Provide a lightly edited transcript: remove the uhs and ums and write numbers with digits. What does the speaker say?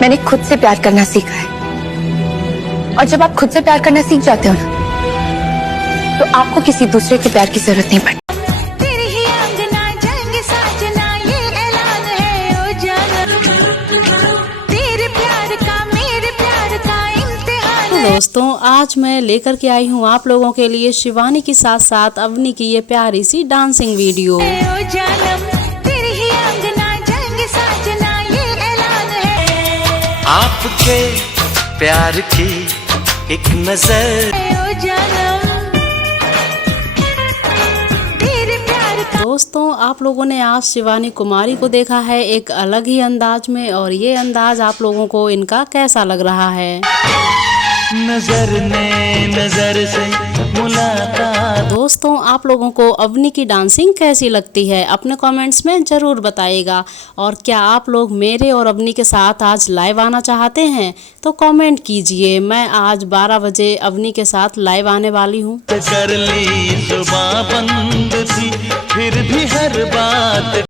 मैंने खुद से प्यार करना सीखा है। और जब आप खुद से प्यार करना सीख जाते हो ना, तो आपको किसी दूसरे के प्यार की जरूरत नहीं पड़ती। दोस्तों, आज मैं लेकर के आई हूँ आप लोगों के लिए शिवानी के साथ साथ अवनी की ये प्यारी सी डांसिंग वीडियो। आपके प्यार की एक नजर, दोस्तों आप लोगों ने आज शिवानी कुमारी को देखा है एक अलग ही अंदाज में, और ये अंदाज आप लोगों को इनका कैसा लग रहा है? नजर ने नजर से मुलाकात। दोस्तों आप लोगों को अवनी की डांसिंग कैसी लगती है अपने कमेंट्स में ज़रूर बताइएगा। और क्या आप लोग मेरे और अवनी के साथ आज लाइव आना चाहते हैं तो कमेंट कीजिए। मैं आज 12 बजे अवनी के साथ लाइव आने वाली हूँ। कर ली जुबां बंद थी, फिर भी हर बात